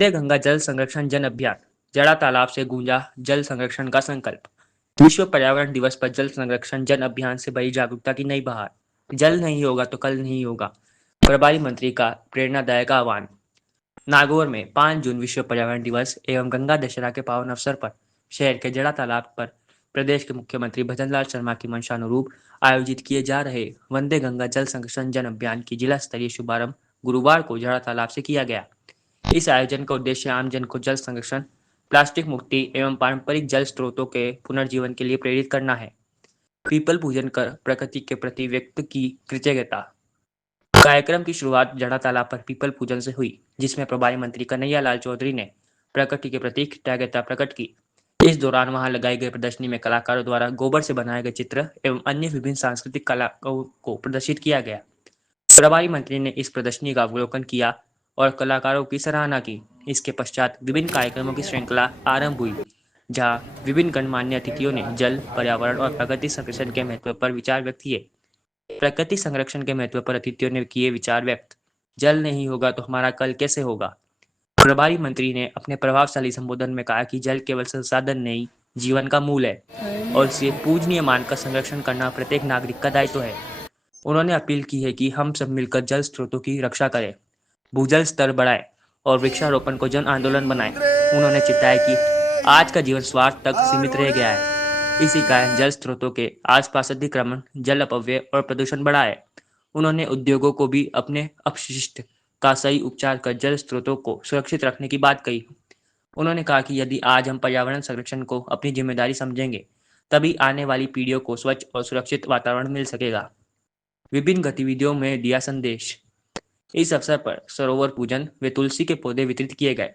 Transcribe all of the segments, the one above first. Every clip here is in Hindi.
वंदे गंगा जल संरक्षण जन अभियान। जड़ा तालाब से गूंजा जल संरक्षण का संकल्प। विश्व पर्यावरण दिवस पर जल संरक्षण जन अभियान से बड़ी जागरूकता की नई बहार। जल नहीं होगा तो कल नहीं होगा, प्रभारी मंत्री का प्रेरणादायक आह्वान। नागौर में 5 जून विश्व पर्यावरण दिवस एवं गंगा दशहरा के पावन अवसर पर शहर के जड़ा तालाब पर प्रदेश के मुख्यमंत्री भजनलाल शर्मा की मंशानुरूप आयोजित किए जा रहे वंदे गंगा जल संरक्षण जन अभियान की जिला स्तरीय शुभारंभ गुरुवार को जड़ा तालाब से किया गया। इस आयोजन का उद्देश्य आमजन को जल संरक्षण, प्लास्टिक मुक्ति एवं पारंपरिक जल स्रोतों के पुनर्जीवन के लिए प्रेरित करना है। पीपल पूजन कर प्रकृति के प्रति व्यक्त की कृतज्ञता। कार्यक्रम की शुरुआत जड़ा तालाब पर पीपल पूजन से हुई, जिसमें प्रभारी मंत्री कन्हैया लाल चौधरी ने प्रकृति के प्रति कृतज्ञता प्रकट की। इस दौरान वहां लगाई गई प्रदर्शनी में कलाकारों द्वारा गोबर से बनाए गए चित्र एवं अन्य विभिन्न सांस्कृतिक कलाओं को प्रदर्शित किया गया। प्रभारी मंत्री ने इस प्रदर्शनी का अवलोकन किया और कलाकारों की सराहना की। इसके पश्चात विभिन्न कार्यक्रमों की श्रृंखला आरंभ हुई, जहां विभिन्न गणमान्य अतिथियों ने जल, पर्यावरण और प्रकृति संरक्षण के महत्व पर विचार व्यक्त किए। प्रकृति संरक्षण के महत्व पर अतिथियों ने किए विचार व्यक्त। जल नहीं होगा तो हमारा कल कैसे होगा। प्रभारी मंत्री ने अपने प्रभावशाली संबोधन में कहा कि जल केवल संसाधन नहीं, जीवन का मूल है और इसे पूजनीय मानकर संरक्षण करना प्रत्येक नागरिक का दायित्व है। उन्होंने अपील की है कि हम सब मिलकर जल स्रोतों की रक्षा करें, भूजल स्तर बढ़ाएं और वृक्षारोपण को जन आंदोलन बनाएं। उन्होंने चिताया कि आज का जीवन स्वार्थ तक सीमित रह गया है, इसी कारण जल स्रोतों के आसपास अतिक्रमण, जल अपव्यय और प्रदूषण बढ़ा है। उन्होंने उद्योगों को भी अपने अपशिष्ट का सही उपचार कर जल स्रोतों को सुरक्षित रखने की बात कही। उन्होंने कहा कि यदि आज हम पर्यावरण संरक्षण को अपनी जिम्मेदारी समझेंगे, तभी आने वाली पीढ़ियों को स्वच्छ और सुरक्षित वातावरण मिल सकेगा। विभिन्न गतिविधियों में दिया संदेश। इस अवसर पर सरोवर पूजन व तुलसी के पौधे वितरित किए गए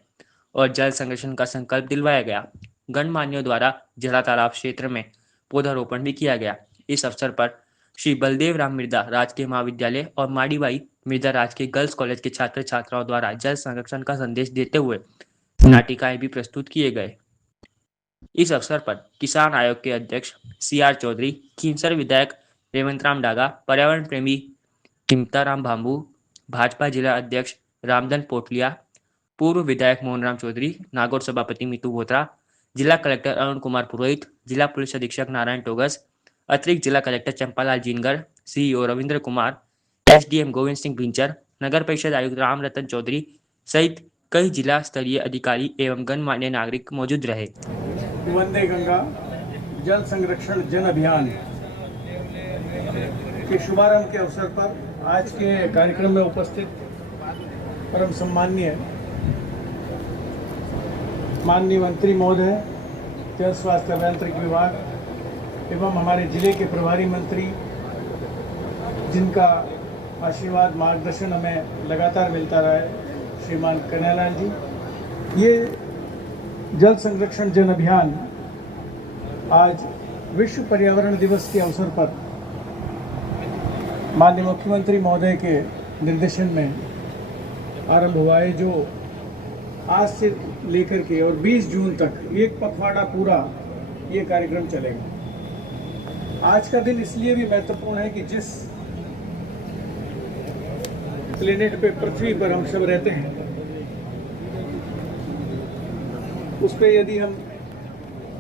और जल संरक्षण का संकल्प दिलवाया गया। गणमान्यों द्वारा जड़ा तालाब क्षेत्र में पौधारोपण भी किया गया। इस अवसर पर श्री बलदेव राम मिर्जा राजकीय महाविद्यालय और माड़ीबाई मिर्जा राजकीय गर्ल्स कॉलेज के छात्र छात्राओं द्वारा जल संरक्षण का संदेश देते हुए नाटिकाएं भी प्रस्तुत किए गए। इस अवसर पर किसान आयोग के अध्यक्ष CR चौधरी, खींसर विधायक रेवंत राम डागा, पर्यावरण प्रेमी चिमताराम भांबू, भाजपा जिला अध्यक्ष रामधन पोटलिया, पूर्व विधायक मोहनराम चौधरी, नागौर सभापति मीतू बोत्रा, जिला कलेक्टर अरुण कुमार पुरोहित, जिला पुलिस अधीक्षक नारायण टोगस, अतिरिक्त जिला collector Champalal Jingar, CEO Ravindra Kumar, SDM Govind Singh भिंचर, नगर परिषद आयुक्त राम रतन चौधरी सहित कई जिला स्तरीय अधिकारी एवं गणमान्य नागरिक मौजूद रहे। वंदे गंगा जल संरक्षण जन अभियान के शुभारंभ के अवसर पर आज के कार्यक्रम में उपस्थित परम सम्माननीय माननीय मंत्री महोदय, जल स्वास्थ्य अभियांत्रिकी विभाग एवं हमारे जिले के प्रभारी मंत्री, जिनका आशीर्वाद मार्गदर्शन हमें लगातार मिलता रहा है, श्रीमान कन्हैयालाल जी। ये जल संरक्षण जन अभियान आज विश्व पर्यावरण दिवस के अवसर पर माननीय मुख्यमंत्री महोदय के निर्देशन में आरंभ हुआ है, जो आज से लेकर के और 20 जून तक एक पखवाड़ा पूरा ये कार्यक्रम चलेगा। आज का दिन इसलिए भी महत्वपूर्ण है कि जिस प्लेनेट पे, पृथ्वी पर हम सब रहते हैं, उस पर यदि हम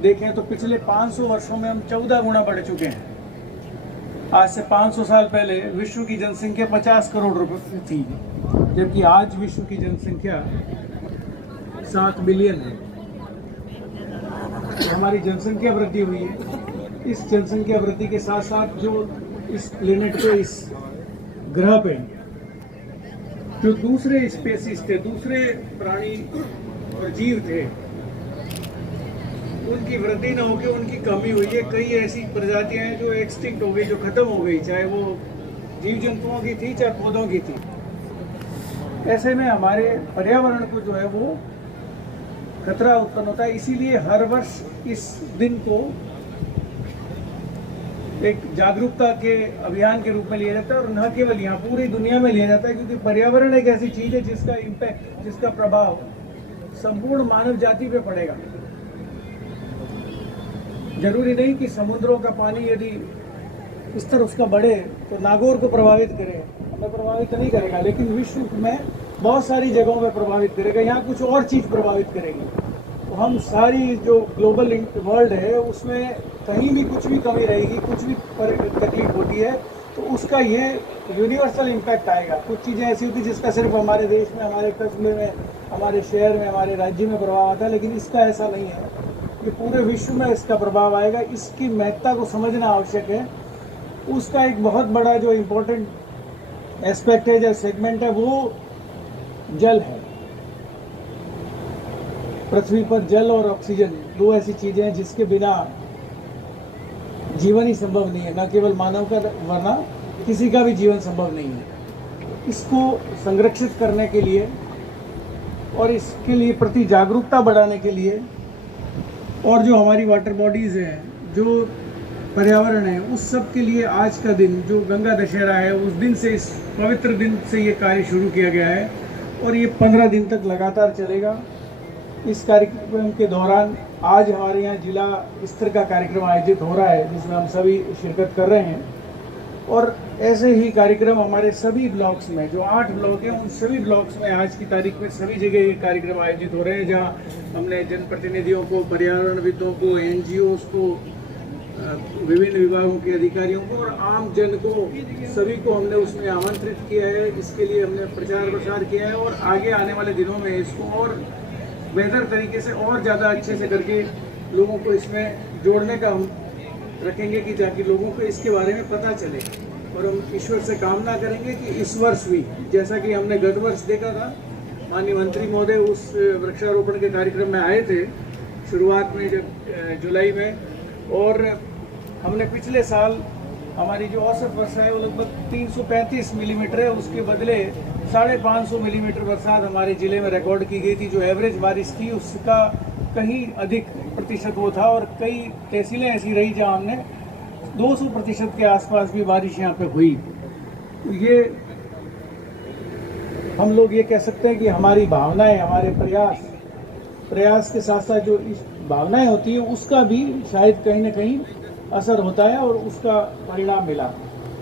देखें तो पिछले 500 वर्षों में हम 14 गुना बढ़ चुके हैं। आज से 500 साल पहले विश्व की जनसंख्या 50 करोड़ रुपए थी, जबकि आज विश्व की जनसंख्या 7 बिलियन है। तो हमारी जनसंख्या वृद्धि हुई है। इस जनसंख्या वृद्धि के साथ साथ जो इस प्लेनेट पे, इस ग्रह पे जो दूसरे स्पेसीज थे, दूसरे प्राणी और जीव थे, उनकी वृद्धि न होकर उनकी कमी हुई है। कई ऐसी प्रजातियां हैं जो एक्सटिंक्ट हो गई, जो खत्म हो गई, चाहे वो जीव जंतुओं की थी चाहे पौधों की थी। ऐसे में हमारे पर्यावरण को जो है वो खतरा उत्पन्न होता है। इसीलिए हर वर्ष इस दिन को एक जागरूकता के अभियान के रूप में लिया जाता है, और न केवल यहाँ, पूरी दुनिया में लिया जाता है, क्योंकि पर्यावरण एक ऐसी चीज है जिसका इम्पैक्ट, जिसका प्रभाव संपूर्ण मानव जाति पे पड़ेगा। जरूरी नहीं कि समुद्रों का पानी यदि स्तर उसका बढ़े तो नागौर को प्रभावित करे, हमें प्रभावित नहीं करेगा, लेकिन विश्व में बहुत सारी जगहों पर प्रभावित करेगा, यहाँ कुछ और चीज़ प्रभावित करेगी। तो हम सारी जो ग्लोबल वर्ल्ड है उसमें कहीं भी कुछ भी कमी रहेगी, कुछ भी तकलीफ होती है तो उसका ये यूनिवर्सल इम्पैक्ट आएगा। कुछ चीज़ें ऐसी होती जिसका सिर्फ हमारे देश में, हमारे कस्बे में, हमारे शहर में, हमारे राज्य में प्रभाव आता है, लेकिन इसका ऐसा नहीं है, ये पूरे विश्व में इसका प्रभाव आएगा। इसकी महत्ता को समझना आवश्यक है। उसका एक बहुत बड़ा जो इम्पोर्टेंट एस्पेक्ट है, जो सेगमेंट है, वो जल है। पृथ्वी पर जल और ऑक्सीजन दो ऐसी चीज़ें हैं जिसके बिना जीवन ही संभव नहीं है, न केवल मानव का वरना किसी का भी जीवन संभव नहीं है। इसको संरक्षित करने के लिए और इसके लिए प्रति जागरूकता बढ़ाने के लिए, और जो हमारी वाटर बॉडीज़ हैं, जो पर्यावरण है, उस सब के लिए आज का दिन जो गंगा दशहरा है, उस दिन से, इस पवित्र दिन से ये कार्य शुरू किया गया है और ये 15 दिन तक लगातार चलेगा। इस कार्यक्रम के दौरान आज हमारे यहाँ जिला स्तर का कार्यक्रम आयोजित हो रहा है जिसमें हम सभी शिरकत कर रहे हैं, और ऐसे ही कार्यक्रम हमारे सभी ब्लॉक्स में, जो 8 ब्लॉक हैं, उन सभी ब्लॉक्स में आज की तारीख में सभी जगह ये कार्यक्रम आयोजित हो रहे हैं, जहाँ हमने जनप्रतिनिधियों को, पर्यावरणविदों को, NGOs को, विभिन्न विभागों के अधिकारियों को और आम जन को, सभी को हमने उसमें आमंत्रित किया है। इसके लिए हमने प्रचार प्रसार किया है और आगे आने वाले दिनों में इसको और बेहतर तरीके से और ज़्यादा अच्छे से करके लोगों को इसमें जोड़ने का हम रखेंगे कि ताकि लोगों को इसके बारे में पता चले। और हम ईश्वर से कामना करेंगे कि इस वर्ष भी, जैसा कि हमने गत वर्ष देखा था, माननीय मंत्री महोदय उस वृक्षारोपण के कार्यक्रम में आए थे शुरुआत में, जब जुलाई में, और हमने पिछले साल हमारी जो औसत वर्षा है वो लगभग 335 मिलीमीटर है, उसके बदले 550 मिलीमीटर बरसात हमारे ज़िले में रिकॉर्ड की गई थी। जो एवरेज बारिश थी उसका कहीं अधिक प्रतिशत वो था, और कई तहसीलें ऐसी रही जहां हमने 200% के आसपास भी बारिश यहाँ पे हुई। तो ये हम लोग ये कह सकते हैं कि हमारी भावनाएं, हमारे प्रयास के साथ साथ जो इस भावनाएं होती है उसका भी शायद कहीं ना कहीं असर होता है और उसका परिणाम मिला।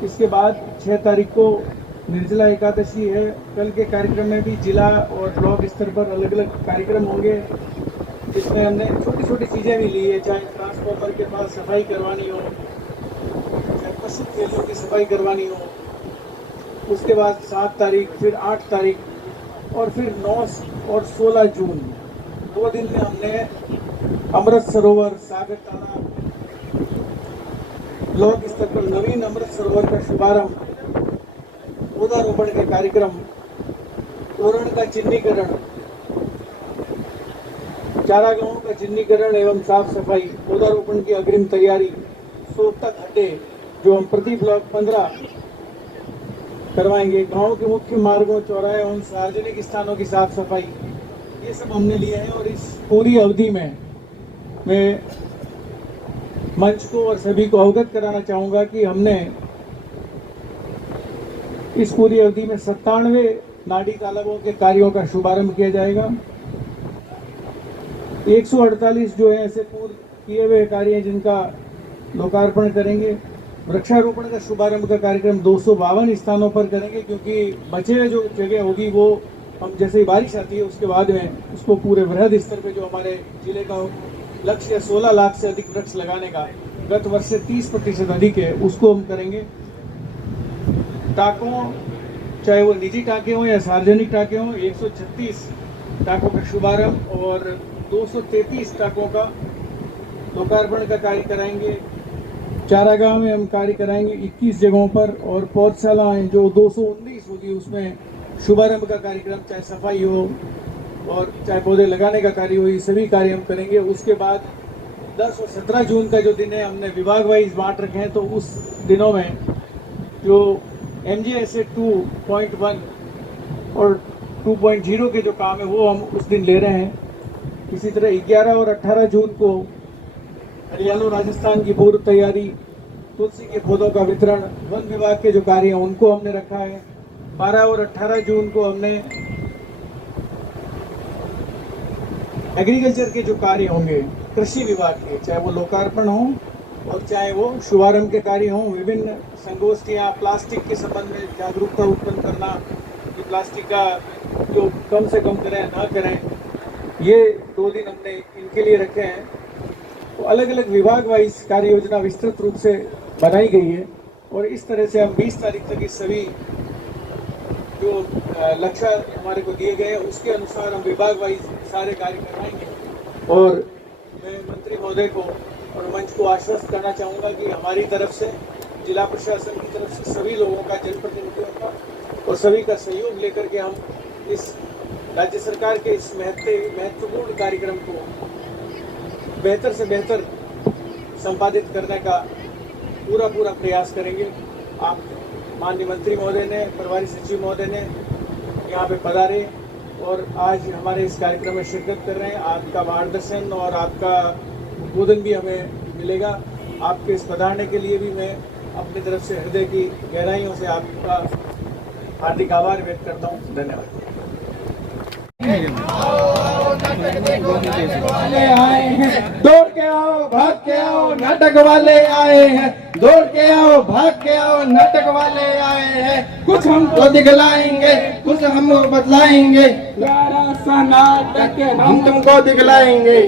इसके बाद 6 तारीख को निर्जला एकादशी है। कल के कार्यक्रम में भी जिला और ब्लॉक स्तर पर अलग अलग कार्यक्रम होंगे, जिसमें हमने छोटी छोटी चीज़ें भी ली है, चाहे ट्रांसफार्मर के पास सफाई करवानी हो, चाहे पशु खेलों की सफाई करवानी हो। उसके बाद 7 तारीख, फिर 8 तारीख और फिर 9 और 16 जून, 2 दिन में हमने अमृत सरोवर, सागर तालाब, ब्लॉक स्तर पर नवीन अमृत सरोवर का शुभारंभ, पौधारोपण के कार्यक्रम, तोरण का चिन्हीकरण, चारागाहों का चिन्हीकरण एवं साफ सफाई, पौधारोपण की अग्रिम तैयारी, सोखता खड्डे जो हम प्रति ब्लॉक 15 करवाएंगे, गांव के मुख्य मार्गों, चौराहे एवं सार्वजनिक स्थानों की साफ सफाई, ये सब हमने लिए हैं। और इस पूरी अवधि में मैं मंच को और सभी को अवगत कराना चाहूँगा कि हमने इस पूरी अवधि में 97 नाडी तालाबों के कार्यों का शुभारंभ किया जाएगा। 148 जो है ऐसे पूर्व किए हुए कार्य हैं जिनका लोकार्पण करेंगे। वृक्षारोपण का शुभारंभ का कार्यक्रम 252 स्थानों पर करेंगे, क्योंकि बचे हुए जो जगह होगी वो हम जैसे ही बारिश आती है उसके बाद में उसको पूरे वृहद स्तर पे, जो हमारे जिले का लक्ष्य 16 लाख से अधिक वृक्ष लगाने का, गत वर्ष से 30% अधिक है, उसको हम करेंगे। टाकों, चाहे वो निजी टाके हों या सार्वजनिक टाके हों, 136 टाकों का शुभारंभ और 233 टाकों का लोकार्पण का कार्य कराएंगे। चारागाह में हम कार्य कराएंगे 21 जगहों पर, और पौधशालाएं जो 219 होगी उसमें शुभारंभ का कार्यक्रम, चाहे सफाई हो और चाहे पौधे लगाने का कार्य हो, ये सभी कार्य हम करेंगे। उसके बाद 10 और 17 जून का जो दिन है हमने विभाग वाइज बांट रखे हैं, तो उस दिनों में जो MGSA 2.1 और 2.0 के जो काम है वो हम उस दिन ले रहे हैं। इसी तरह 11 और 18 जून को हरियाणा राजस्थान की पूर्व तैयारी, तुलसी के पौधों का वितरण, वन विभाग के जो कार्य हैं उनको हमने रखा है। 12 और 18 जून को हमने एग्रीकल्चर के जो कार्य होंगे कृषि विभाग के, चाहे वो लोकार्पण हो और चाहे वो शुभारंभ के कार्य हों, विभिन्न संगोष्ठियाँ, प्लास्टिक के संबंध में जागरूकता उत्पन्न करना, कि प्लास्टिक का जो कम से कम करें ना करें, ये 2 दिन हमने इनके लिए रखे हैं। तो अलग अलग विभाग वाइज कार्य योजना विस्तृत रूप से बनाई गई है और इस तरह से हम 20 तारीख तक इस सभी जो लक्ष्य हमारे को दिए गए हैं उसके अनुसार हम विभाग वाइज सारे कार्य करवाएंगे। और मैं मंत्री महोदय को और मंच को आश्वस्त करना चाहूँगा कि हमारी तरफ से, जिला प्रशासन की तरफ से सभी लोगों का, जनप्रतिनिधियों का और सभी का सहयोग लेकर के हम इस राज्य सरकार के इस महत्वपूर्ण कार्यक्रम को बेहतर से बेहतर संपादित करने का पूरा प्रयास करेंगे। आप माननीय मंत्री महोदय ने, प्रभारी सचिव महोदय ने यहाँ पे पधारे और आज हमारे इस कार्यक्रम में शिरकत कर रहे हैं। आपका मार्गदर्शन और आपका उद्बोधन भी हमें मिलेगा। आपके इस पधारने के लिए भी मैं अपनी तरफ से हृदय की गहराइयों से आपका हार्दिक आभार व्यक्त करता हूँ। धन्यवाद। आए हैं, दौड़ के आओ, भाग के आओ, नाटक वाले आए हैं। दौड़ के आओ, भाग के आओ, नाटक वाले आए हैं। कुछ हमको दिखलाएंगे, कुछ हम बतलाएंगे। प्यारा सा नाटक हम तुमको दिखलाएंगे।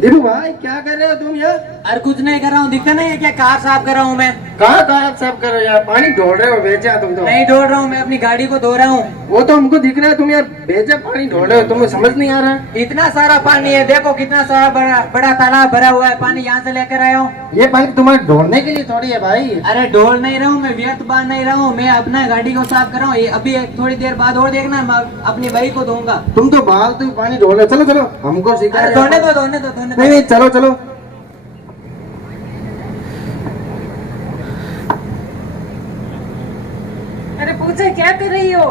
धीरू भाई, क्या कर रहे हो तुम यार? अरे कुछ नहीं कर रहा हूँ, दिखता नहीं है क्या? कार साफ कर रहा हूँ मैं। कहाँ कार साफ कर रहे हो यार? पानी ढोल रहे हो बेचा तुम तो। नहीं ढोल रहा हूँ, मैं अपनी गाड़ी को धो रहा हूँ। वो तो हमको दिख रहा है, तुम यार बेचा पानी ढोल रहे हो, तुम्हें समझ नहीं आ रहा है? इतना सारा पानी है, देखो कितना सारा बड़ा तालाब भरा हुआ है। पानी यहाँ से लेकर आया हूँ। ये पानी तुम्हारे ढोलने के लिए थोड़ी है भाई। अरे ढोल नहीं रहा हूँ मैं, व्यर्थ बार नहीं रहा हूँ मैं, अपना गाड़ी को साफ कर रहा हूँ। अभी थोड़ी देर बाद और देखना, मैं अपनी भाई को धोऊंगा। तुम तो बाल तो पानी ढोल रहे हो। चलो चलो, हमको सिखा। धोने दो। नहीं, चलो चलो। अरे पूछे क्या कर रही हो?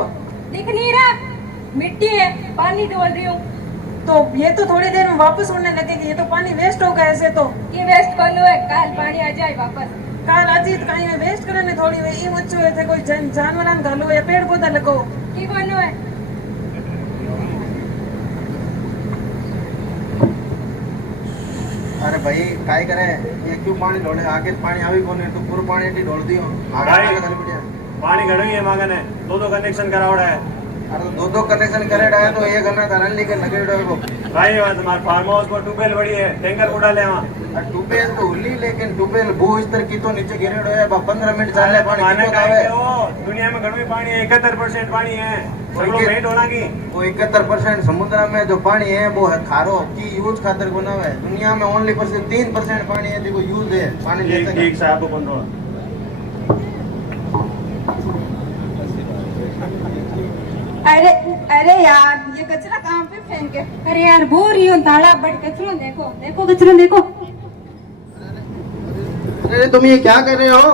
दिख नहीं रहा? मिट्टी है, पानी डोल रही हूँ। तो ये तो थोड़ी देर में वापस उड़ने लगेगी, ये तो पानी वेस्ट होगा ऐसे तो। ये वेस्ट कर लो है, कल पानी आ जाए वापस। काल आजी तो कहीं में वेस्ट करने थोड़ी वे ये मुझे हुए थे कोई जानवर घालो या पेड़ पौधा लगाओ। की बनो है? अरे भाई काय करे, ये क्यों पानी ढोले? आगे पानी आवी कोने, तो पूरा पानी एटी ढोल दियो। पानी घड़ो है मांगन है, 2 कनेक्शन करावड़ा है। अरे 2 कनेक्शन करेड़ा है तो ये करना था लेके लगेड़ो को भाई हमारे फार्म हाउस पर ट्यूबवेल बड़ी है, टैंकर उड़ा ले वहां। ट्यूबवेल तो हुली, लेकिन ट्यूबवेल भू स्तर की तो नीचे गिरेड़ो है। 15 मिनट चलने पानी माने का है। दुनिया में घणो पानी है, 71% पानी है। सगलो भेंट होना की वो 71% समुद्र में जो पानी है वो है खारो की यूज खातर को ना है। दुनिया में ओनली 3% पानी है देखो यूज है पानी लेते हैं। ठीक साहब को अरे यार, ये कचरा कहाँ पे फेंके? अरे यार बोल रही हूँ, तालाब बट कचरो देखो कचरो देखो। अरे तुम ये क्या कर रहे हो?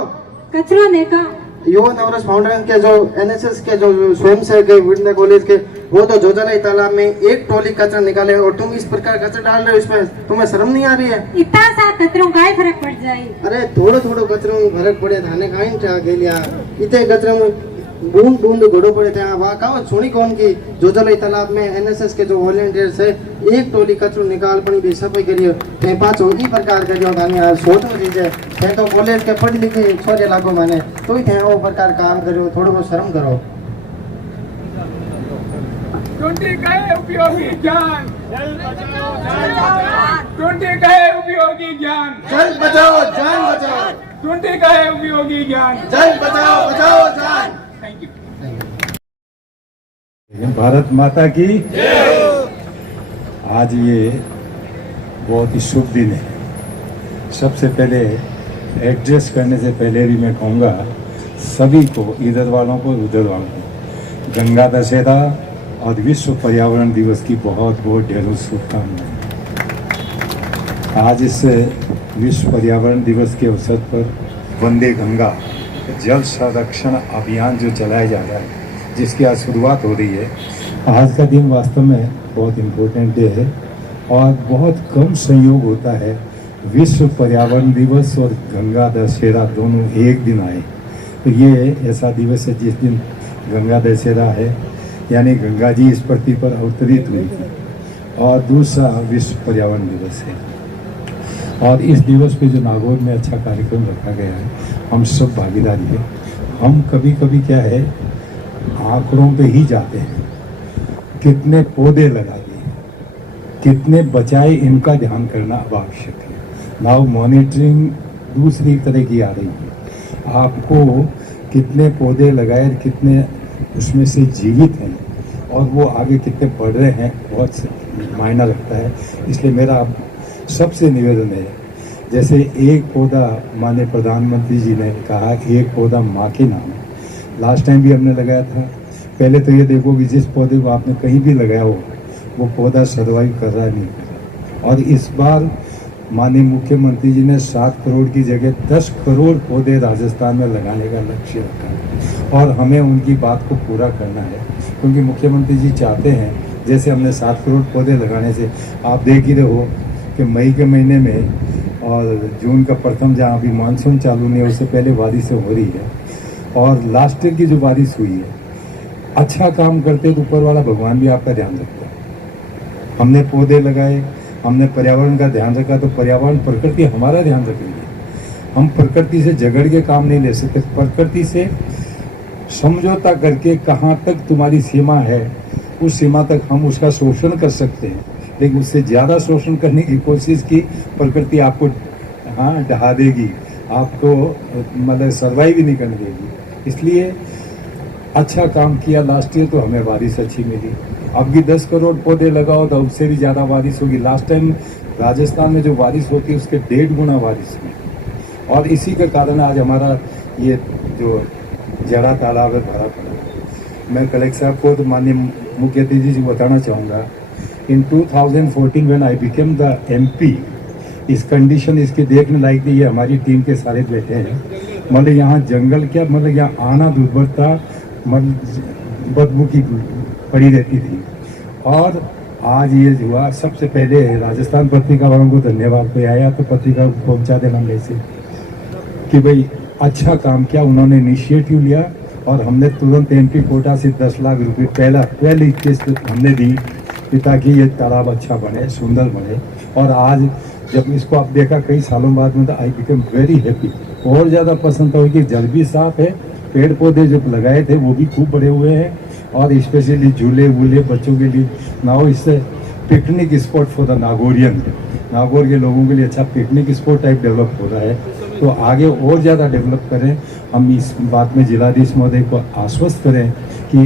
कचरो देखा। युवा नवरस फाउंडेशन के जो एनएसएस के जो स्वयंसेवक विंध्य कॉलेज के, वो तो जोजलाई तालाब में एक टोली कचरा निकाले और तुम इस प्रकार कचरा डाल रहे हो इसमें, तुम्हें शर्म नहीं आ रही है? इतना सा कचरों का फर्क पड़ जाए? अरे थोड़ो कचरों में फर्क पड़े थाने काइन था गेलिया इतने कचरों में बूंद घोड़ो पड़े थे। वहाँ का छोड़ी कौन की जोजलाई तालाब में एनएसएस के जो वॉलंटियर्स है एक टोली कचरो निकाल पड़ी भी सफाई करियो। ते पांच होगी प्रकार करियो थाने यार सोच में चीज है। ते तो कॉलेज के पढ़ी लिखी छोरे लागो माने तो ही थे वो प्रकार काम करियो, थोड़ो बहुत शर्म करो। टूटी गए उपयोगी ज्ञान, टूटी गए उपयोगी ज्ञान, जल बचाओ जान बचाओ, टूटी गए उपयोगी ज्ञान, जल बचाओ बचाओ जान। Thank you. भारत माता की आज ये बहुत ही शुभ दिन है। सबसे पहले एड्रेस करने से पहले भी मैं कहूँगा सभी को, इधर वालों को उधर वालों को, गंगा दशहरा और विश्व पर्यावरण दिवस की बहुत बहुत ढेरों शुभकामनाएं। आज इस विश्व पर्यावरण दिवस के अवसर पर वंदे गंगा जल संरक्षण अभियान जो चलाया जा रहा है, जिसकी आज शुरुआत हो रही है। आज का दिन वास्तव में बहुत इम्पोर्टेंट डे है और बहुत कम संयोग होता है विश्व पर्यावरण दिवस और गंगा दशहरा दोनों एक दिन आए। तो ये ऐसा दिवस है जिस दिन गंगा दशहरा है, यानी गंगा जी इस पृथ्वी पर अवतरित हुई थी, और दूसरा विश्व पर्यावरण दिवस है। और इस दिवस पे जो नागौर में अच्छा कार्यक्रम रखा गया है, हम सब भागीदारी है। हम कभी कभी क्या है आंकड़ों पे ही जाते हैं, कितने पौधे लगा दिए, कितने बचाए, इनका ध्यान करना अब आवश्यक है। नाउ मॉनिटरिंग दूसरी तरह की आ रही है, आपको कितने पौधे लगाए, कितने उसमें से जीवित हैं और वो आगे कितने बढ़ रहे हैं, बहुत मायना रखता है। इसलिए मेरा अब सबसे निवेदन है, जैसे एक पौधा माननीय प्रधानमंत्री जी ने कहा, एक पौधा माँ के नाम, लास्ट टाइम भी हमने लगाया था। पहले तो ये देखो कि जिस पौधे को आपने कहीं भी लगाया हो वो पौधा सर्वाइव कर रहा है नहीं कर रहा। और इस बार माननीय मुख्यमंत्री जी ने 7 करोड़ की जगह 10 करोड़ पौधे राजस्थान में लगाने का लक्ष्य रखा है और हमें उनकी बात को पूरा करना है, क्योंकि मुख्यमंत्री जी चाहते हैं, जैसे हमने 7 करोड़ पौधे लगाने से आप देख ही रहे हो कि मई के महीने में और जून का प्रथम जहाँ अभी मानसून चालू नहीं है उससे पहले बारिश हो रही है, और लास्ट ईयर की जो बारिश हुई है, अच्छा काम करते तो ऊपर वाला भगवान भी आपका ध्यान रखता है। हमने पौधे लगाए, हमने पर्यावरण का ध्यान रखा, तो पर्यावरण प्रकृति हमारा ध्यान रखेंगे। हम प्रकृति से झगड़ के काम नहीं ले सकते, प्रकृति से समझौता करके कहाँ तक तुम्हारी सीमा है उस सीमा तक हम उसका शोषण कर सकते हैं, लेकिन उससे ज़्यादा शोषण करने की कोशिश की प्रकृति आपको ढहा देगी, आपको मतलब सर्वाइव ही नहीं करने देगी। इसलिए अच्छा काम किया लास्ट ईयर तो हमें बारिश अच्छी मिली। अब भी 10 करोड़ पौधे लगाओ तो उससे भी ज़्यादा बारिश होगी। लास्ट टाइम राजस्थान में जो बारिश होती है उसके 1.5 गुना बारिश हुई, और इसी के कारण आज हमारा ये जो जड़ा तालाब है भरा पड़ा। मैं कलेक्टर साहब को तो माननीय मुख्य अतिथि जी बताना चाहूँगा, इन 2014 when I became the MP, इस कंडीशन इसके देखने लायक थी। ये हमारी टीम के सारे बैठे हैं, मतलब यहाँ जंगल क्या, मतलब यहाँ आना दुर्भरता, मतलब बदबू की पड़ी रहती थी। और आज ये हुआ, सबसे पहले राजस्थान पत्रिका वालों को धन्यवाद पे आया तो पत्रिका को पहुँचा देना मेरे से कि भाई अच्छा काम किया, उन्होंने इनिशिएटिव लिया और हमने तुरंत MP कोटा से 10 लाख रुपए पहली किस्त हमने दी ताकि ये तालाब अच्छा बने, सुंदर बने। और आज जब इसको आप देखा कई सालों बाद में, तो आई बिकम वेरी हैप्पी। और ज़्यादा पसंद था कि जल भी साफ है, पेड़ पौधे जो लगाए थे वो भी खूब बड़े हुए हैं, और स्पेशली झूले वूले बच्चों के लिए। नाउ इससे picnic spot for the Nagaurian, Nagaur के लोगों के लिए अच्छा पिकनिक स्पॉट टाइप डेवलप हो रहा है। तो आगे और ज़्यादा डेवलप करें। हम इस बात में जिलाधीश महोदय को आश्वस्त करें कि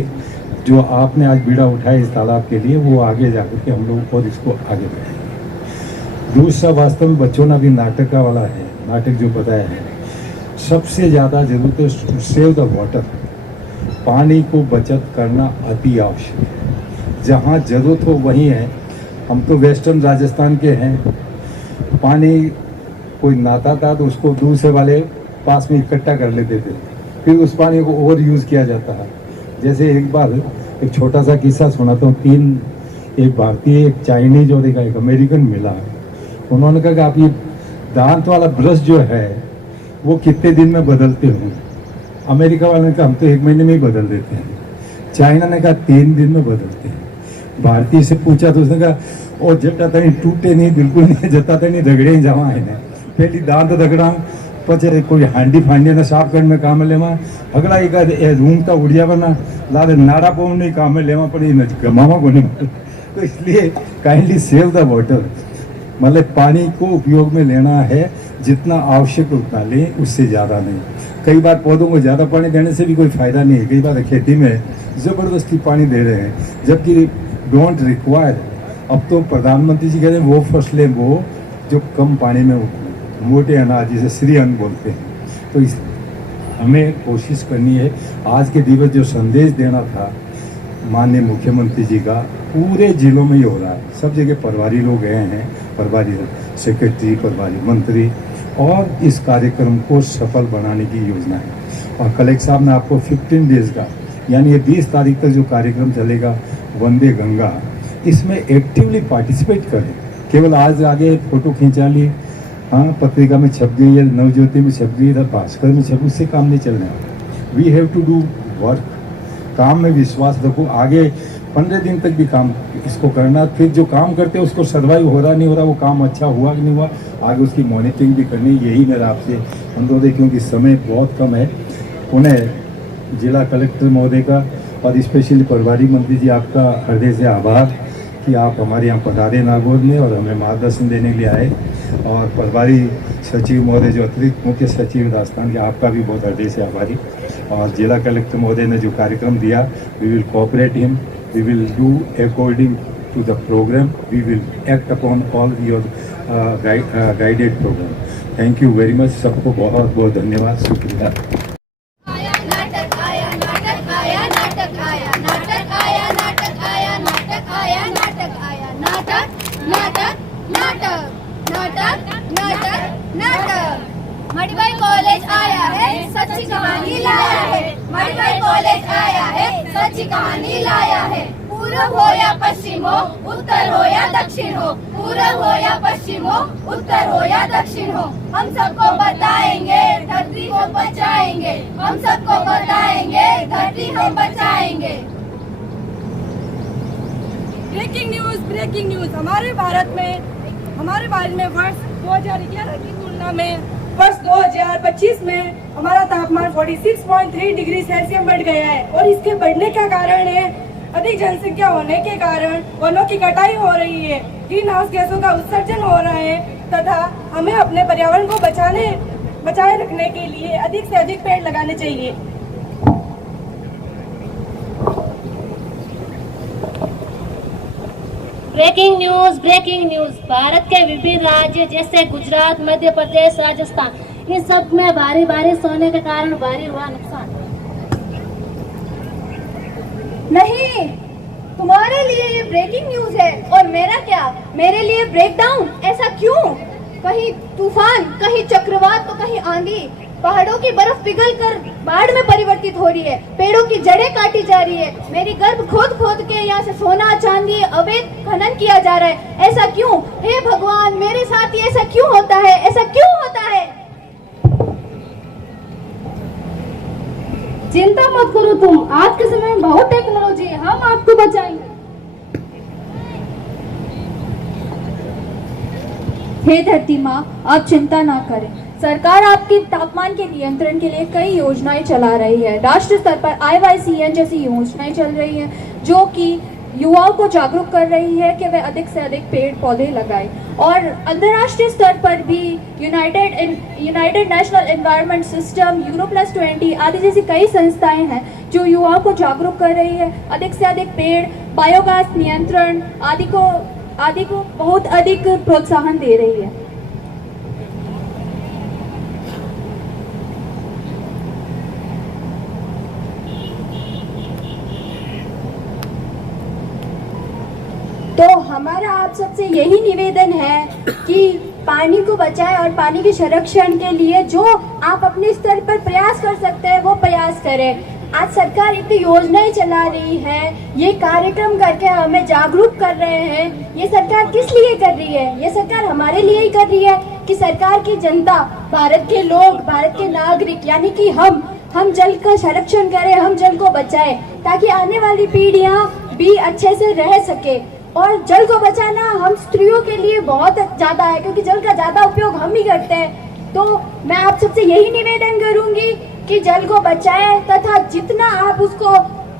जो आपने आज बीड़ा उठाया इस तालाब के लिए, वो आगे जाकर के हम लोग और इसको आगे बढ़ाएं। दूसरा, वास्तव में बच्चों ने भी नाटक का वाला है, नाटक जो बताया है, सबसे ज़्यादा जरूरत है सेव द वाटर, पानी को बचत करना अति आवश्यक है। जहाँ जरूरत हो वहीं है। हम तो वेस्टर्न राजस्थान के हैं, पानी कोई नाता था तो उसको दूसरे वाले पास में इकट्ठा कर लेते थे, फिर उस पानी को और यूज़ किया जाता है। जैसे एक बार एक छोटा सा किस्सा सुनाता हूँ। 3 एक भारतीय, एक चाइनीज और एक अमेरिकन मिला। उन्होंने कहा कि आप ये दांत वाला ब्रश जो है वो कितने दिन में बदलते हो? अमेरिका वाले ने कहा हम तो 1 महीने में ही बदल देते हैं। चाइना ने कहा 3 दिन में बदलते हैं। भारतीय से पूछा तो उसने कहा और जटा तो नहीं टूटे नहीं, बिल्कुल नहीं, जता तो नहीं रगड़े ही जमा है। पहली दांत रगड़ा पचे कोई हांडी फांडी ने साफ करने में काम लेवा, अगला एक रूम का उड़िया बना लाद नाड़ा पाऊँ नहीं काम में लेवा पड़ी गमावा को नहीं। तो इसलिए काइंडली सेव द वाटर, मतलब पानी को उपयोग में लेना है, जितना आवश्यक उतना लें, उससे ज़्यादा नहीं। कई बार पौधों को ज़्यादा पानी देने से भी कोई फ़ायदा नहीं है। कई बार खेती में ज़बरदस्ती पानी दे रहे हैं जबकि डोंट रिक्वायर। अब तो प्रधानमंत्री जी कह रहे हैं वो फसलें वो जो कम पानी में उगती, मोटे अनाज जिसे श्री अन्न बोलते हैं। तो इस हमें कोशिश करनी है। आज के दिवस जो संदेश देना था माननीय मुख्यमंत्री जी का, पूरे जिलों में ही हो रहा है। सब जगह प्रभारी लोग गए हैं, प्रभारी सेक्रेटरी, प्रभारी मंत्री, और इस कार्यक्रम को सफल बनाने की योजना है। और कलेक्टर साहब ने आपको 15 डेज का, यानी ये 20 तारीख तक जो कार्यक्रम चलेगा वंदे गंगा, इसमें एक्टिवली पार्टिसिपेट करें। केवल आज आगे फोटो खींचा ली, हाँ पत्रिका में छप गई है, नवज्योति में छप गई, भास्कर में छप, उससे काम नहीं चलना है। We have to do work, काम में विश्वास रखो। आगे 15 दिन तक भी काम इसको करना, फिर जो काम करते हैं उसको सर्वाइव हो रहा नहीं हो रहा, वो काम अच्छा हुआ कि नहीं हुआ, आगे उसकी मॉनिटरिंग भी करनी। यही मेरा आपसे अनुरोध है, क्योंकि समय बहुत कम है। उन्हें जिला कलेक्टर महोदय का और स्पेशली प्रभारी मंत्री जी आपका हृदय से आभार कि आप हमारे यहाँ पधारे नागौर में और हमें मार्गदर्शन देने के लिए आए। और प्रभारी सचिव महोदय जो अतिरिक्त मुख्य सचिव राजस्थान के, आपका भी बहुत हृदय से आभारी। और जिला कलेक्टर महोदय ने जो कार्यक्रम दिया, we will cooperate him, we will do according to the programme, we will act upon all your guided programme. Thank you very much. सबको बहुत बहुत धन्यवाद, शुक्रिया। मणिभाई कॉलेज आया है, सच्ची कहानी लाया है। मणिभाई कॉलेज आया है, सच्ची कहानी लाया है। पूरब हो या पश्चिम हो, उत्तर हो या दक्षिण हो, पूरब हो या पश्चिम हो, उत्तर हो या दक्षिण हो, हम सबको बताएंगे, धरती को बचाएंगे। हम सबको बताएंगे, धरती को बचाएंगे। Breaking news. हमारे भारत में वर्ष 2011 की तुलना में वर्ष 2025 में हमारा तापमान 46.3 डिग्री सेल्सियस बढ़ गया है। और इसके बढ़ने का कारण है अधिक जनसंख्या होने के कारण वनों की कटाई हो रही है, ग्रीन हाउस गैसों का उत्सर्जन हो रहा है तथा हमें अपने पर्यावरण को बचाए रखने के लिए अधिक से अधिक पेड़ लगाने चाहिए। Breaking news. भारत के विभिन्न राज्य जैसे गुजरात, मध्य प्रदेश, राजस्थान, इन सब में भारी बारिश होने के कारण भारी हुआ नुकसान। नहीं, तुम्हारे लिए ये ब्रेकिंग न्यूज है और मेरा क्या, मेरे लिए ब्रेकडाउन। ऐसा क्यों? कहीं तूफान, कहीं चक्रवात तो कहीं आंधी। पहाड़ों की बर्फ पिघलकर बाढ़ में परिवर्तित हो रही है, पेड़ों की जड़ें काटी जा रही है, मेरी गर्भ खोद के यहाँ से सोना चांदी अवैध खनन किया जा रहा है। ऐसा क्यों? हे भगवान, मेरे साथ ये ऐसा क्यों होता है? ऐसा क्यों होता है? चिंता मत करो तुम, आज के समय में बहुत टेक्नोलॉजी है, हम आपको बचाएंगे। हे धरती माँ, आप चिंता ना करें। सरकार आपके तापमान के नियंत्रण के लिए कई योजनाएं चला रही है। राष्ट्रीय स्तर पर IYCN जैसी योजनाएं चल रही हैं जो कि युवाओं को जागरूक कर रही है कि वे अधिक से अधिक पेड़ पौधे लगाएं। और अंतर्राष्ट्रीय स्तर पर भी United national environment system, Euro+20 आदि जैसी कई संस्थाएं हैं जो युवाओं को जागरूक कर रही है। अधिक से अधिक पेड़, बायोगैस नियंत्रण आदि को बहुत अधिक प्रोत्साहन दे रही है। तो हमारा आप सबसे यही निवेदन है कि पानी को बचाएं और पानी के संरक्षण के लिए जो आप अपने स्तर पर प्रयास कर सकते हैं वो प्रयास करें। आज सरकार इतनी योजनाएं चला रही है, ये कार्यक्रम करके हमें जागरूक कर रहे हैं। ये सरकार किस लिए कर रही है? ये सरकार हमारे लिए ही कर रही है कि सरकार की जनता, भारत के लोग, भारत के नागरिक यानी कि हम जल का संरक्षण करें, हम जल को बचाएं ताकि आने वाली पीढ़ियां भी अच्छे से रह सके। और जल को बचाना हम स्त्रियों के लिए बहुत ज्यादा है क्योंकि जल का ज्यादा उपयोग हम ही करते हैं। तो मैं आप सबसे यही निवेदन करूंगी कि जल को बचाएं तथा जितना आप उसको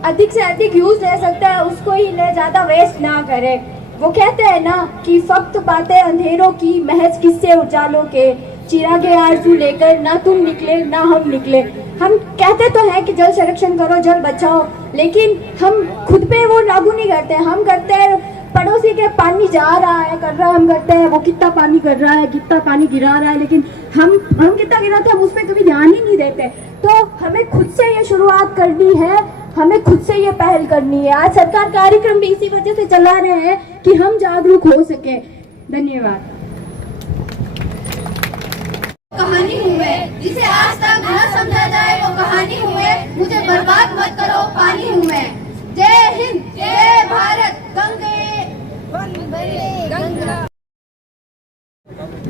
अधिक से अधिक यूज ले सकते हैं उसको ही ले, ज्यादा वेस्ट ना करें। वो कहते हैं ना कि फक्त बातें अंधेरों की, महज किस्से उजालों के, चिरागे आरज़ू लेकर ना तुम निकले ना हम निकले। हम कहते तो हैं कि जल संरक्षण करो, जल बचाओ, लेकिन हम खुद पे वो लागू नहीं करते। हम करते हैं पड़ोसी के पानी जा रहा है, कर रहा है, हम करते हैं वो कितना पानी कर रहा है, कितना पानी गिरा रहा है, लेकिन हम कितना गिराते हैं हम उस पर कभी ध्यान ही नहीं देते। तो हमें खुद से ये शुरुआत करनी है, हमें खुद से ये पहल करनी है। आज सरकार कार्यक्रम भी इसी वजह से चला रहे हैं कि हम जागरूक हो सके। धन्यवाद। कहानी हूँ मैं, जिसे आज तक न समझा जाए वो कहानी हूँ मैं, मुझे बर्बाद मत करो पानी हूँ मैं। जय हिंद, जय भारत, गंगे गंगा।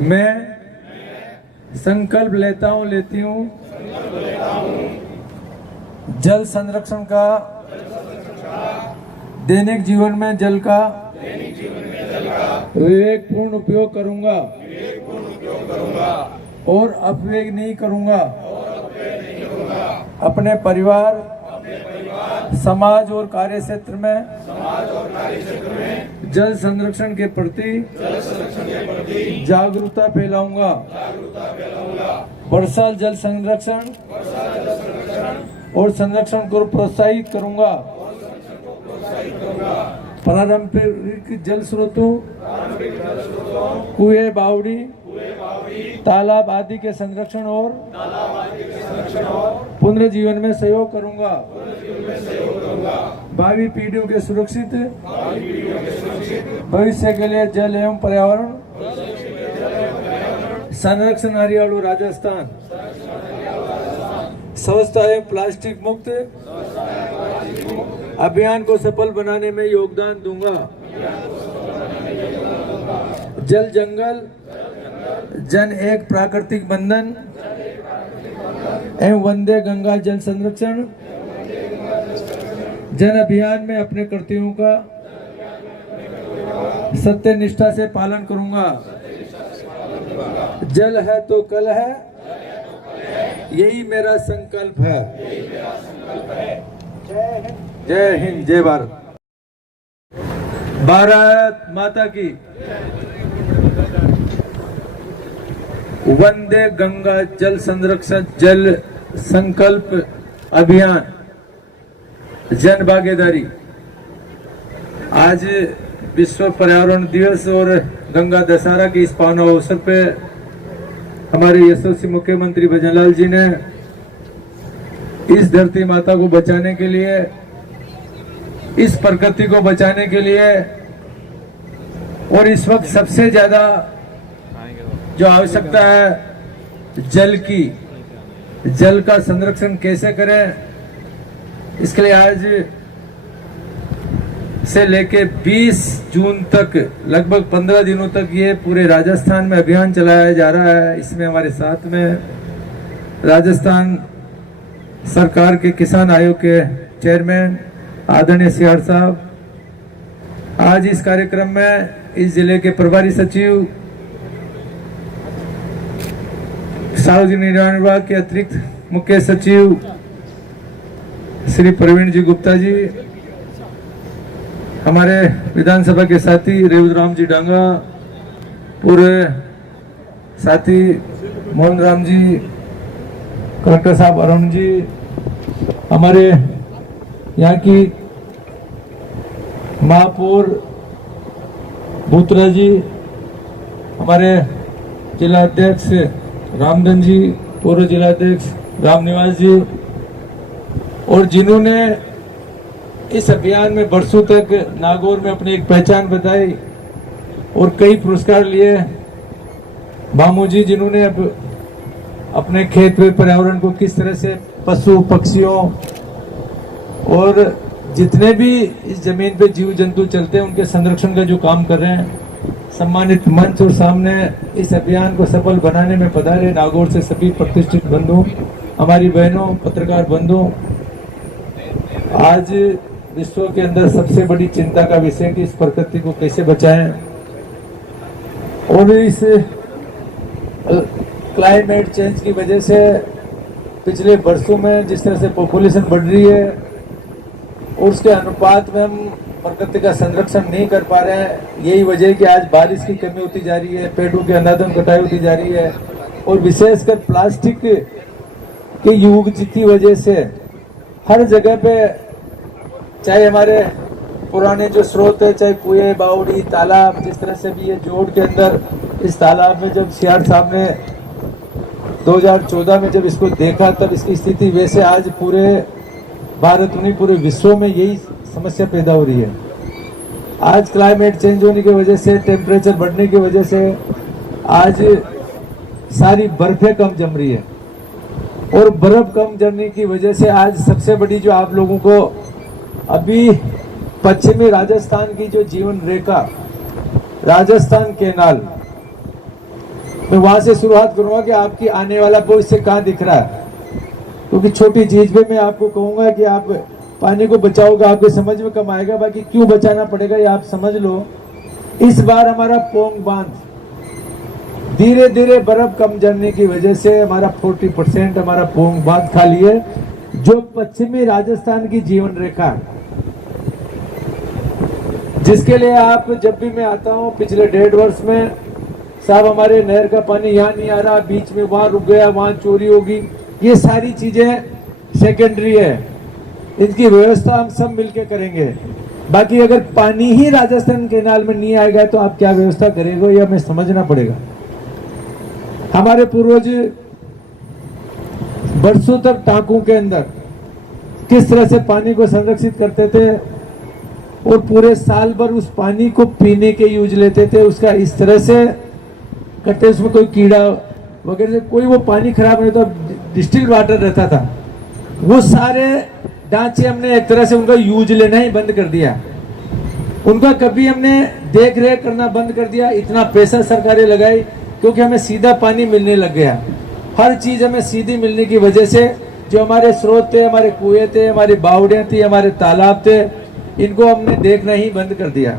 मैं संकल्प लेती हूँ जल संरक्षण का, दैनिक जीवन में जल का विवेकपूर्ण उपयोग करूंगा और अपव्यय नहीं करूंगा। अपने परिवार, समाज और कार्य क्षेत्र में जल संरक्षण के प्रति जागरूकता फैलाऊंगा। वर्षा जल संरक्षण और संरक्षण को प्रोत्साहित करूंगा। पारंपरिक जल स्रोतों, कुएं, बावड़ी, तालाब आदि के संरक्षण और पुनर्जीवन में सहयोग करूंगा। भावी पीढ़ियों के सुरक्षित भविष्य के लिए जल एवं पर्यावरण संरक्षण हरियाणा राजस्थान स्वच्छता एवं प्लास्टिक मुक्त अभियान को सफल बनाने में योगदान दूंगा। जल जंगल जन एक प्राकृतिक बंधन एवं वंदे गंगा जल संरक्षण जन अभियान में अपने कर्तव्यों का सत्य निष्ठा से पालन करूंगा। जल है तो कल है, यही मेरा संकल्प है। जय हिंद, जय भारत। भारत माता की। वंदे गंगा जल संरक्षण जल संकल्प अभियान जन भागीदारी। आज विश्व पर्यावरण दिवस और गंगा दशहरा के इस पावन अवसर पे हमारे यशस्वी मुख्यमंत्री भजनलाल जी ने इस धरती माता को बचाने के लिए, इस प्रकृति को बचाने के लिए और इस वक्त सबसे ज्यादा जो आवश्यकता है जल की, जल का संरक्षण कैसे करें, इसके लिए आज से लेके 20 जून तक लगभग 15 दिनों तक ये पूरे राजस्थान में अभियान चलाया जा रहा है। इसमें हमारे साथ में राजस्थान सरकार के किसान आयोग के चेयरमैन आदरणीय सियाड़ साहब, आज इस कार्यक्रम में इस जिले के प्रभारी सचिव, सार्वजनिक निर्माण विभाग के अतिरिक्त मुख्य सचिव श्री प्रवीण जी गुप्ता जी, हमारे विधानसभा के साथी रेवुराम जी डांगा, पूरे साथी मोहन राम जी, कलेक्टर साहब अरुण जी, हमारे यहाँ की महापौर भूतरा जी, हमारे जिला अध्यक्ष रामधन जी, पूर्व जिला अध्यक्ष रामनिवास जी, और जिन्होंने इस अभियान में वर्षों तक नागौर में अपनी एक पहचान बताई और कई पुरस्कार लिए। भामू जी, जिन्होंने अब अपने खेत में पर्यावरण को किस तरह से पशु पक्षियों और जितने भी इस जमीन पे जीव जंतु चलते हैं उनके संरक्षण का जो काम कर रहे हैं, सम्मानित मंच और सामने इस अभियान को सफल बनाने में पधारे नागौर से सभी प्रतिष्ठित बंधु, हमारी बहनों, पत्रकार बंधु। आज विश्व के अंदर सबसे बड़ी चिंता का विषय कि इस प्रकृति को कैसे बचाएं और इस क्लाइमेट चेंज की वजह से पिछले वर्षों में जिस तरह से पॉपुलेशन बढ़ रही है और उसके अनुपात में हम प्रकृति का संरक्षण नहीं कर पा रहे हैं। यही वजह है कि आज बारिश की कमी होती जा रही है, पेड़ों की अंधाधुंध कटाई होती जा रही है और विशेषकर प्लास्टिक के युग की वजह से हर जगह पे, चाहे हमारे पुराने जो स्रोत है, चाहे कुएं, बावड़ी, तालाब, जिस तरह से भी ये जोड़ के अंदर इस तालाब में जब सियाड़ साहब ने 2014 में जब इसको देखा तब इसकी स्थिति, वैसे आज पूरे भारत नहीं पूरे विश्व में यही समस्या पैदा हो रही है। आज क्लाइमेट चेंज होने की वजह से, टेम्परेचर बढ़ने की वजह से आज सारी बर्फें कम जम रही है और बर्फ कम जमने की वजह से आज सबसे बड़ी जो आप लोगों को अभी पश्चिमी राजस्थान की जो जीवन रेखा, राजस्थान केनाल, मैं वहां से शुरुआत करूंगा कि आपकी आने वाला भविष्य कहाँ दिख रहा है, क्योंकि छोटी चीज पे मैं आपको कहूंगा कि आप पानी को बचाओगे, आपके समझ में कम आएगा, बाकी क्यों बचाना पड़ेगा ये आप समझ लो। इस बार हमारा पोंग बांध धीरे धीरे बर्फ कम जमने की वजह से हमारा 40% हमारा पोंग बांध खाली है जो पश्चिमी राजस्थान की जीवन रेखा, जिसके लिए आप जब भी मैं आता हूं पिछले 1.5 वर्ष में, साहब हमारे नहर का पानी यहाँ नहीं आ रहा, बीच में वहां रुक गया, वहां चोरी होगी, ये सारी चीजें सेकेंडरी है। इनकी व्यवस्था हम सब मिलकर करेंगे। बाकी अगर पानी ही राजस्थान कैनाल में नहीं आएगा तो आप क्या व्यवस्था करेंगे, यह हमें समझना पड़ेगा। हमारे पूर्वज बरसों तक टांकों के अंदर किस तरह से पानी को संरक्षित करते थे और पूरे साल भर उस पानी को पीने के यूज लेते थे, उसका इस तरह से करते, उसमें कोई कीड़ा वगैरह से कोई वो पानी खराब नहीं, तो डिस्टिल्ड वाटर रहता था। वो सारे ढांचे हमने एक तरह से उनका यूज लेना ही बंद कर दिया, उनका कभी हमने देख रेख करना बंद कर दिया। इतना पैसा सरकारें लगाई क्योंकि हमें सीधा पानी मिलने लग गया। हर चीज हमें सीधी मिलने की वजह से जो हमारे स्रोत थे, हमारे कुएं थे, हमारी बावड़ियां थी, हमारे तालाब थे, इनको हमने देखना ही बंद कर दिया।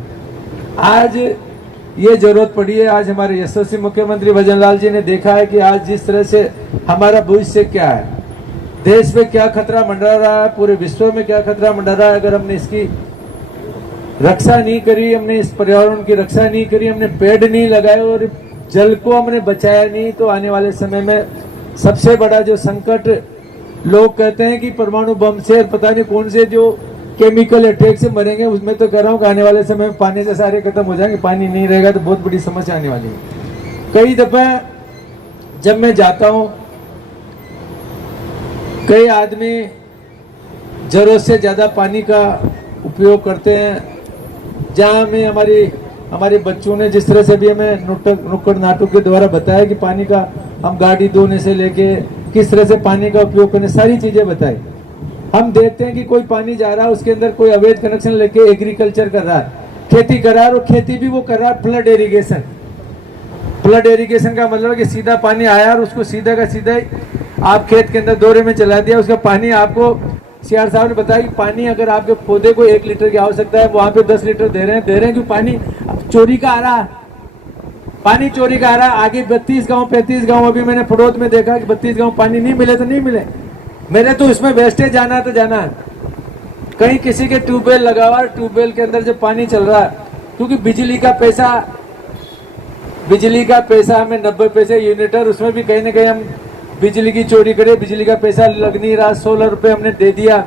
आज ये जरूरत पड़ी है। आज हमारे यशस्वी मुख्यमंत्री भजन लाल जी ने देखा है कि आज जिस तरह से हमारा भविष्य क्या है, देश में क्या खतरा मंडरा रहा है, पूरे विश्व में क्या खतरा मंडरा रहा है, अगर हमने इसकी रक्षा नहीं करी, हमने इस पर्यावरण की रक्षा नहीं करी, हमने पेड़ नहीं लगाए और जल को हमने बचाया नहीं, तो आने वाले समय में सबसे बड़ा जो संकट, लोग कहते हैं कि परमाणु बम से पता नहीं कौन से जो केमिकल अटैक से मरेंगे, उसमें तो कह रहा हूँ कि आने वाले समय में पानी से सारे खत्म हो जाएंगे। पानी नहीं रहेगा तो बहुत बड़ी समस्या आने वाली है। कई दफा जब मैं जाता हूँ, कई आदमी जरूरत से ज्यादा पानी का उपयोग करते हैं। जहाँ हमें हमारे बच्चों ने जिस तरह से भी हमें नुक्कड़ नाटक के द्वारा बताया कि पानी का हम गाड़ी धोने से लेके किस तरह से पानी का उपयोग करने, सारी चीजें बताई। हम देखते हैं कि कोई पानी जा रहा है, उसके अंदर कोई अवैध कनेक्शन लेके एग्रीकल्चर कर रहा है, खेती कर रहा है, और खेती भी वो कर रहा है फ्लड इरिगेशन। फ्लड इरिगेशन का मतलब कि सीधा पानी आया और उसको सीधा का सीधा ही आप खेत के अंदर दौरे में चला दिया। उसका पानी आपको सीआर साहब ने बताया कि पानी अगर आपके पौधे को 1 लीटर की आवश्यकता है, वहां पे 10 लीटर दे रहे हैं क्योंकि पानी चोरी का आ रहा है, पानी चोरी का आ रहा है। आगे 32 गांव 35 गांव, अभी मैंने फड़ौत में देखा कि 32 गांव पानी नहीं मिले तो नहीं मिले, मेरे तो इसमें वेस्टेज जाना तो जाना है। कहीं किसी के ट्यूबवेल लगा हुआ, ट्यूबवेल के अंदर जो पानी चल रहा है, क्योंकि बिजली का पैसा हमें 90 पैसे यूनिट है, उसमें भी कहीं ना कहीं हम बिजली की चोरी करें, बिजली का पैसा लग नहीं रहा। 16 रुपए हमने दे दिया,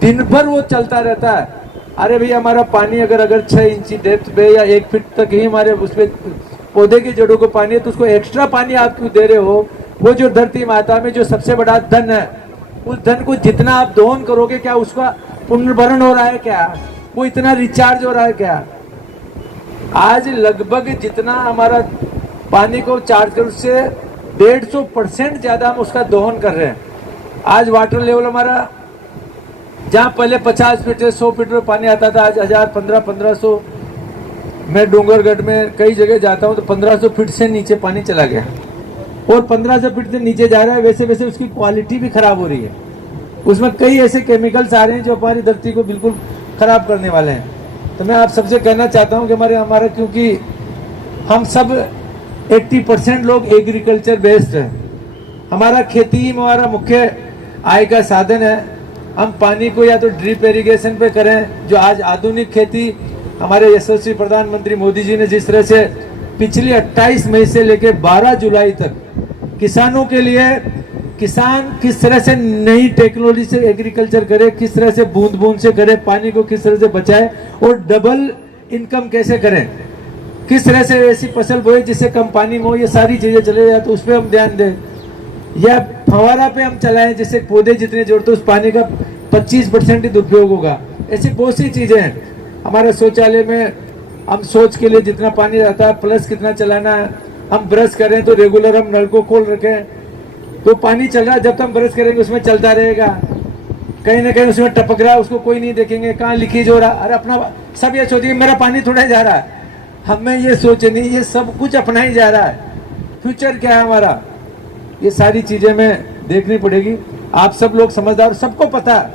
दिन भर वो चलता रहता है। अरे भैया, हमारा पानी अगर 6 इंची डेप्थ पे या 1 फीट तक ही हमारे उसमें पौधे की जड़ों को पानी है, तो उसको एक्स्ट्रा पानी आप क्यों दे रहे हो? वो जो धरती माता में जो सबसे बड़ा धन है, उस धन को जितना आप दोहन करोगे, क्या उसका पुनर्भरण हो रहा है? क्या वो इतना रिचार्ज हो रहा है? क्या आज लगभग जितना हमारा पानी को चार्ज कर, उससे 150% ज्यादा हम उसका दोहन कर रहे हैं। आज वाटर लेवल हमारा, जहाँ पहले 50 फीट 100 फीट में पानी आता था, आज 1000 1500। मैं डूंगरगढ़ में कई जगह जाता हूँ तो 1500 फीट से नीचे पानी चला गया, और 1500 फीट से नीचे जा रहा है, वैसे वैसे उसकी क्वालिटी भी खराब हो रही है। उसमें कई ऐसे केमिकल्स आ रहे हैं जो हमारी धरती को बिल्कुल खराब करने वाले हैं। तो मैं आप सबसे कहना चाहता हूँ कि हमारा क्योंकि हम सब 80% लोग एग्रीकल्चर बेस्ड है, हमारा खेती ही हमारा मुख्य आय का साधन है। हम पानी को या तो ड्रिप इरिगेशन पे करें, जो आज आधुनिक खेती हमारे यशस्वी प्रधानमंत्री मोदी जी ने जिस तरह से पिछली 28 मई से लेकर 12 जुलाई तक किसानों के लिए, किसान किस तरह से नई टेक्नोलॉजी से एग्रीकल्चर करे, किस तरह से बूंद बूंद से करे, पानी को किस तरह से बचाए और डबल इनकम कैसे करें, किस तरह से ऐसी फसल बोए जिससे कम पानी में हो, ये सारी चीजें चले जाए तो उस पर हम ध्यान दें। या फवारा पे हम चलाएं जिससे पौधे जितने जोड़ते उस पानी का 25% ही दुरुपयोग होगा। ऐसी बहुत सी चीजें हैं। हमारे शौचालय में हम शौच के लिए जितना पानी रहता है प्लस कितना चलाना है। हम ब्रश करें तो रेगुलर हम नल को खोल रखें, तो पानी चल रहा है, जब तक हम ब्रश करेंगे उसमें चलता रहेगा। कहीं ना कहीं उसमें टपक रहा है, उसको कोई नहीं देखेंगे, कहाँ लीकेज हो रहा। अरे अपना सब ये सोचेंगे मेरा पानी थोड़ा जा रहा है, हमें ये सोचे नहीं, ये सब कुछ अपना ही जा रहा है। फ्यूचर क्या है हमारा, ये सारी चीजें में देखनी पड़ेगी। आप सब लोग समझदार, सबको पता है,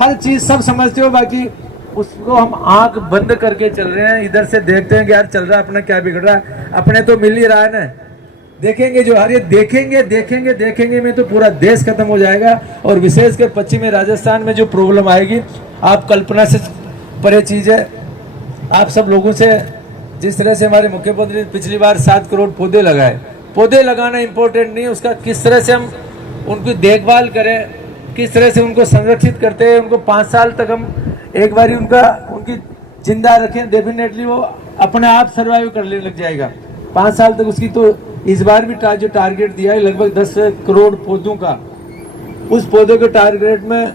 हर चीज सब समझते हो, बाकी उसको हम आंख बंद करके चल रहे हैं। इधर से देखते हैं कि यार चल रहा है अपना, क्या बिगड़ रहा है, अपने तो मिल ही रहा है ना। देखेंगे जो आ रही है, देखेंगे देखेंगे देखेंगे में तो पूरा देश खत्म हो जाएगा। और विशेषकर पश्चिमी राजस्थान में जो प्रॉब्लम आएगी, आप कल्पना से परे चीज है। आप सब लोगों से, जिस तरह से हमारे मुख्यमंत्री पिछली बार 7 करोड़ पौधे लगाए, पौधे लगाना इंपॉर्टेंट नहीं, उसका किस तरह से हम उनकी देखभाल करें, किस तरह से उनको संरक्षित करते हैं, उनको 5 साल तक हम एक बार उनकी जिंदा रखें, डेफिनेटली वो अपने आप सर्वाइव करने लग जाएगा। 5 साल तक उसकी, तो इस बार भी जो टारगेट दिया है लगभग 10 करोड़ पौधों का, उस पौधे के टारगेट में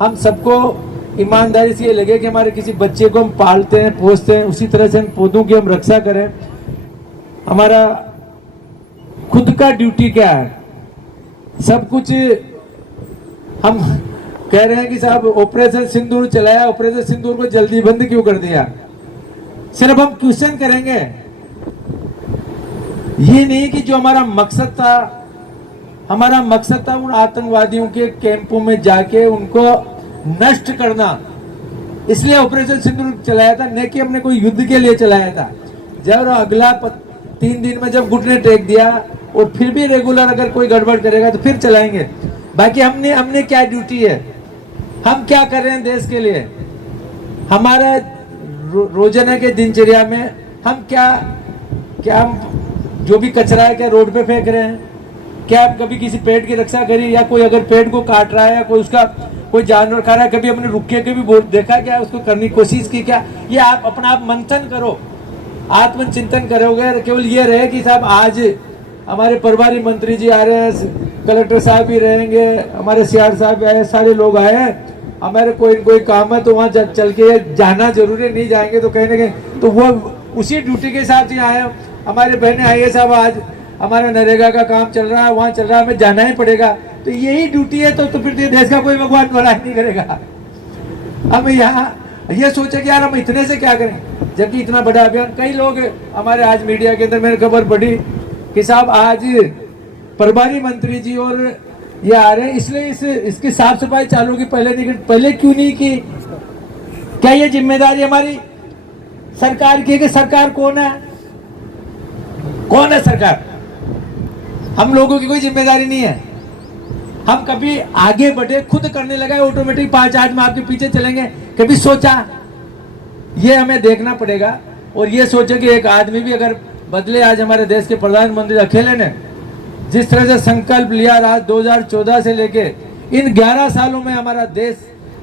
हम सबको ईमानदारी से ये लगे कि हमारे किसी बच्चे को हम पालते हैं, पोसते हैं, उसी तरह से इन पौधों की हम रक्षा करें। हमारा खुद का ड्यूटी क्या है? सब कुछ हम कह रहे हैं कि साहब ऑपरेशन सिंदूर चलाया, ऑपरेशन सिंदूर को जल्दी बंद क्यों कर दिया? सिर्फ हम क्वेश्चन करेंगे, ये नहीं कि जो हमारा मकसद था उन आतंकवादियों के कैंपों में जाके उनको नष्ट करना, इसलिए ऑपरेशन सिंदूर चलाया था, न कि हमने कोई युद्ध के लिए चलाया था। जब अगला 3 दिन में जब घुटने टेक दिया और फिर भी रेगुलर अगर कोई गड़बड़ करेगा तो फिर चलाएंगे। बाकी हमने क्या ड्यूटी है, हम क्या कर रहे हैं देश के लिए, हमारा रोजाना के दिनचर्या में हम क्या हम जो भी कचरा है क्या रोड पे फेंक रहे हैं? क्या हम कभी किसी पेड़ की रक्षा करी, या कोई अगर पेड़ को काट रहा है या कोई जानवर खा रहा है, कभी हमने रुक के कभी देखा क्या, उसको करने की कोशिश की क्या? ये आप अपना आप मंथन करो, आत्मचिंतन करोगे। केवल ये रहे कि साहब आज हमारे प्रभारी मंत्री जी आ रहे हैं, कलेक्टर साहब भी रहेंगे, हमारे सीआर साहब भी आए, सारे लोग आए हैं, हमारे कोई काम है तो वहाँ चल के जाना जरूरी, नहीं जाएंगे तो कहीं ना कहीं तो वो उसी ड्यूटी के साथ ही आए। हमारे बहने आइए साहब, आज हमारा नरेगा का काम चल रहा है, वहाँ चल रहा है, हमें जाना ही पड़ेगा, तो यही ड्यूटी है। तो फिर देश का कोई भगवान भला ही नहीं करेगा। हम यहाँ ये सोचे कि यार हम इतने से क्या करें, जबकि इतना बड़ा अभियान। कई लोग हमारे आज मीडिया के अंदर मैंने खबर पढ़ी कि साहब आज प्रभारी मंत्री जी और ये आ रहे हैं, इसलिए इसकी साफ सफाई चालू की, पहले क्यों नहीं की? क्या ये जिम्मेदारी हमारी सरकार की है? कि सरकार कौन है सरकार? हम लोगों की कोई जिम्मेदारी नहीं है। हम कभी आगे बढ़े, खुद करने लगा, ऑटोमेटिक 5-8 में आपके पीछे चलेंगे? कभी सोचा? ये हमें देखना पड़ेगा। और ये सोचे कि एक आदमी भी अगर बदले, आज हमारे देश के प्रधानमंत्री अकेले ने जिस तरह से संकल्प लिया रहा 2014 से लेके इन 11 सालों में, हमारा देश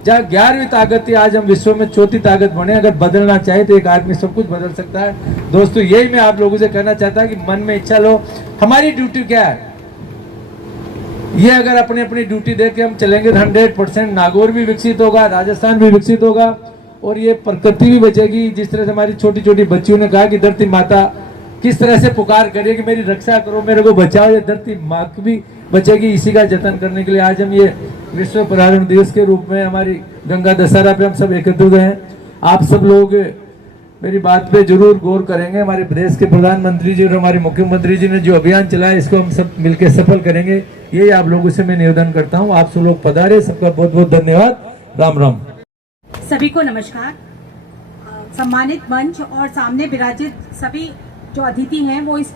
जहाँ 11वीं ताकत थी, आज हम विश्व में 4थी ताकत बने। अगर बदलना चाहे तो एक आदमी सब कुछ बदल सकता है। दोस्तों, यही मैं आप लोगों से कहना चाहता हूँ कि मन में इच्छा लो। हमारी ड्यूटी क्या है, ये अगर अपनी अपनी ड्यूटी देख के हम चलेंगे तो 100% नागौर भी विकसित होगा, राजस्थान भी विकसित होगा, और ये प्रकृति भी बचेगी। जिस तरह से हमारी छोटी छोटी बच्चियों ने कहा कि धरती माता किस तरह से पुकार करिए कि मेरी रक्षा करो, मेरे को बचाओ, ये धरती माँ की भी बचेगी। इसी का जतन करने के लिए आज हम ये विश्व पर्यावरण दिवस के रूप में हमारी गंगा दशहरा पे हम सब एकत्रित हैं। आप सब लोग मेरी बात पे जरूर गौर करेंगे। हमारे प्रदेश के प्रधानमंत्री जी और हमारे मुख्यमंत्री जी ने जो अभियान चलाया, इसको हम सब मिलकर सफल करेंगे, यही आप लोगों से मैं निवेदन करता हूँ। आप सब लोग पधारे, सबका बहुत बहुत धन्यवाद। राम राम। सभी को नमस्कार। सम्मानित मंच और सामने विराजित सभी जो अतिथि हैं, वो इस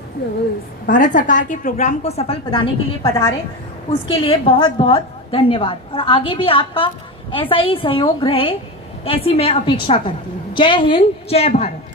भारत सरकार के प्रोग्राम को सफल बनाने के लिए पधारे, उसके लिए बहुत बहुत धन्यवाद। और आगे भी आपका ऐसा ही सहयोग रहे, ऐसी मैं अपेक्षा करती हूँ। जय हिंद, जय भारत।